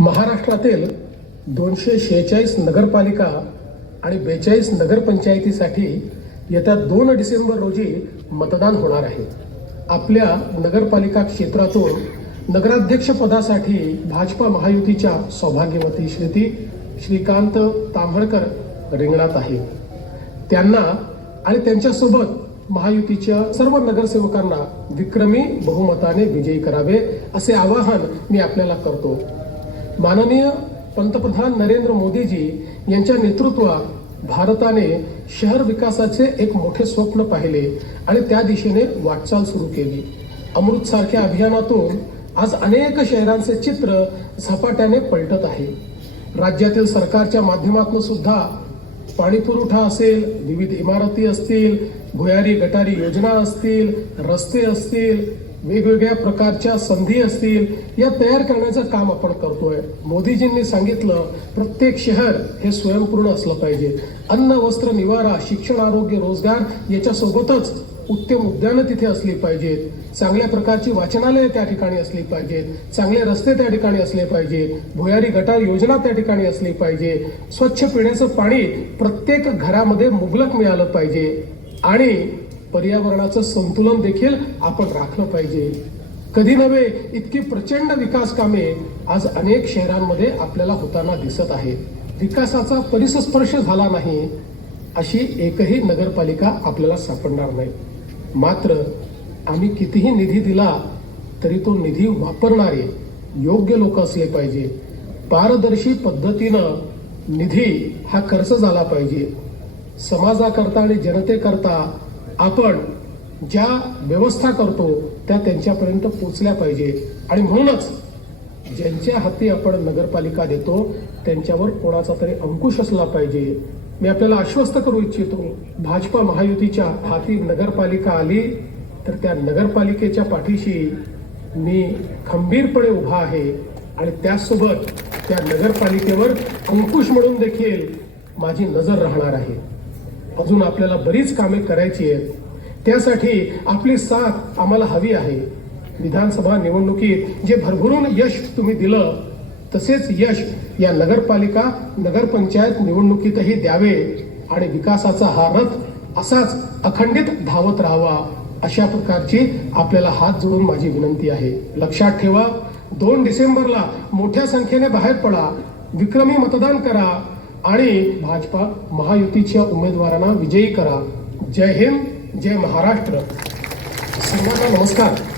महाराष्ट्रातील दोनशे शेहेचाळीस नगरपालिका आणि बेचाळीस नगरपंचायतीसाठी येत्या दोन डिसेंबर रोजी मतदान होणार आहे. आपल्या नगरपालिका क्षेत्रातून नगराध्यक्ष पदासाठी भाजपा महायुतीच्या सौभाग्यवती श्रीती श्रीकांत तांभळकर रिंगणात आहे. त्यांना आणि त्यांच्यासोबत महायुतीच्या सर्व नगरसेवकांना विक्रमी बहुमताने विजयी करावे असे आवाहन मी आपल्याला करतो. माननीय पंतप्रधान नरेंद्र मोदीजी यांच्या नेतृत्वात भारताने शहर विकासाचे एक मोठे स्वप्न पाहिले आणि त्या दिशेने वाटचाल सुरू केली. अमृतसारख्या अभियानातून आज अनेक शहरांचे चित्र झपाट्याने पलटत आहे. राज्यातील सरकारच्या माध्यमातून सुद्धा पाणी पुरवठा असेल विविध इमारती असतील भुयारी गटारी योजना असतील रस्ते असतील वेगवेगळ्या प्रकारच्या संधी असतील या तयार करण्याचं काम आपण करतोय. मोदीजींनी सांगितलं प्रत्येक शहर हे स्वयंपूर्ण असलं पाहिजे. अन्न वस्त्र निवारा शिक्षण आरोग्य रोजगार याच्यासोबतच उत्तम उद्यानं तिथे असली पाहिजेत. चांगल्या प्रकारची वाचनालयं त्या ठिकाणी असली पाहिजेत. चांगले रस्ते त्या ठिकाणी असले पाहिजे भुयारी गटार योजना त्या ठिकाणी असली पाहिजे. स्वच्छ पिण्याचं पाणी प्रत्येक घरामध्ये मुबलक मिळालं पाहिजे. आणि पर्यावरणाचं संतुलन देखील आपण राखलं पाहिजे. कधी नव्हे इतकी प्रचंड विकास कामे आज अनेक शहरांमध्ये आपल्याला होताना दिसत आहे विकासाचा परिसस्पर्श झाला नाही अशी एकही नगरपालिका आपल्याला सापडणार नाही. मात्र आम्ही कितीही निधी दिला तरी तो निधी वापरणारे योग्य लोक असले पाहिजे. पारदर्शी पद्धतीनं निधी हा खर्च झाला पाहिजे. समाजाकरता आणि जनतेकरता आपण ज्या व्यवस्था करतो त्या त्यांच्यापर्यंत पोचल्या पाहिजे. आणि म्हणूनच ज्यांच्या हाती आपण नगरपालिका देतो त्यांच्यावर कोणाचा तरी अंकुश असला पाहिजे. मी आपल्याला आश्वस्त करू इच्छितो भाजपा महायुतीच्या हाती नगरपालिका आली तर त्या नगरपालिकेच्या पाठीशी मी खंबीरपणे उभा आहे. आणि त्याचसोबत त्या नगरपालिकेवर अंकुश म्हणून देखील माझी नजर राहणार आहे. अजून आपल्याला बरीच कामे करायची आहेत. त्यासाठी आपली साथ आम्हाला हवी आहे. विधानसभा निवडणुकीत जे भरभरून यश तुम्ही दिलं तसेच यश या नगरपालिका नगरपंचायत निवडणुकीतही द्यावे आणि विकासाचा हा रथ असाच अखंडित धावत राहावा अशा प्रकारची आपल्याला हात जोडून माझी विनंती आहे. लक्षात ठेवा दोन डिसेंबरला मोठ्या संख्येने बाहेर पडा विक्रमी मतदान करा आणि भाजपा महायुतीच्या उमेदवारांना विजयी करा. जय हिंद जय महाराष्ट्र. सर्वांना नमस्कार.